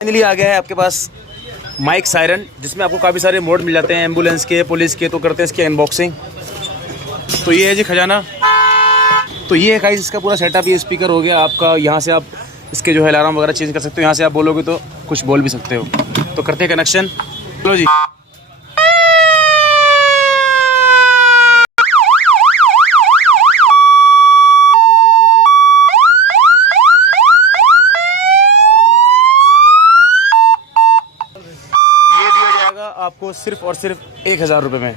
Finally आ गया है आपके पास माइक सायरन, जिसमें आपको काफ़ी सारे मोड मिल जाते हैं एम्बुलेंस के, पुलिस के। तो करते हैं इसकी अनबॉक्सिंग। तो ये है जी खजाना। तो ये है गाइस इसका पूरा सेटअप। ये स्पीकर हो गया आपका, यहाँ से आप इसके जो है अलार्म वगैरह चेंज कर सकते हो। यहाँ से आप बोलोगे तो कुछ बोल भी सकते हो। तो करते हैं कनेक्शन। चलो जी। ये दिया जाएगा आपको सिर्फ और सिर्फ 1000 रुपये में।